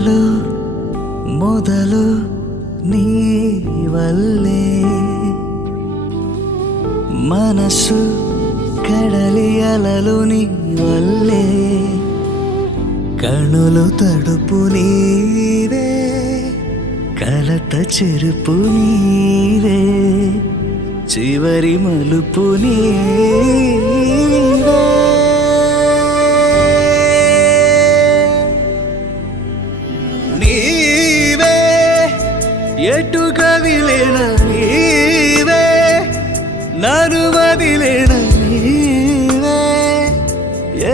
కలలు మొదలు నీ వల్లే మనసు కడలి అలలు నీ వల్లే కనులు తడుపు నీవే కలత చెరుపు నీవే చివరి మలుపు నీవే నీవే ఎటు కదిలిన నీవే నన్ను వదిలిన నీవే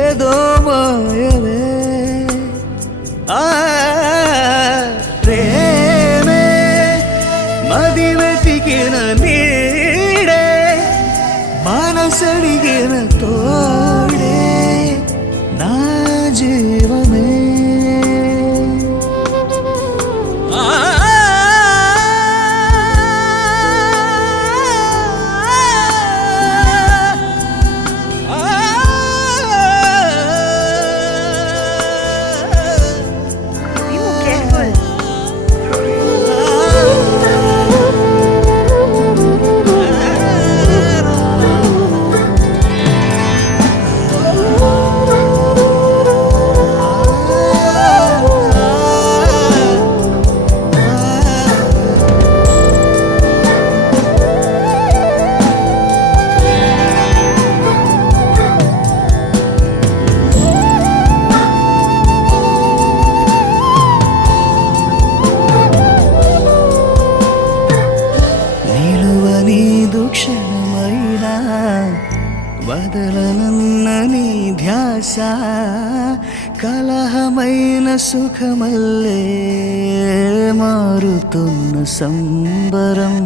ఏదో మాయవే ప్రేమే మది వెతికిన నీడే మనసడిగిన తోడే నా జీవమే క్షణమైనా వదలనన్న నీ ధ్యాస కలహమైన సుఖమల్లే మారుతున్న సంబరం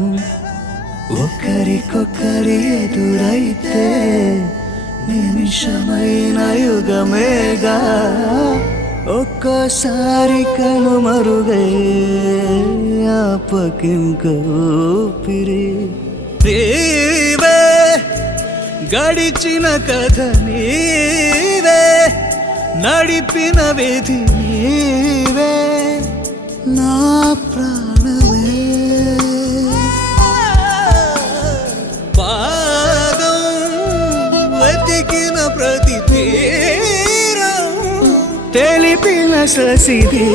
ఒకరికొకరి ఎదురైతే నిమిషమైన యుగమేగా ఒక్కోసారి కనుమరుగై ఆపకింక ఊపిరి నీవే గడిచిన కథ నీవే నడిపిన విధి నీవే నా ప్రాణమే పాదం వెతికిన ప్రతి తీరం తెలిపిన ససిది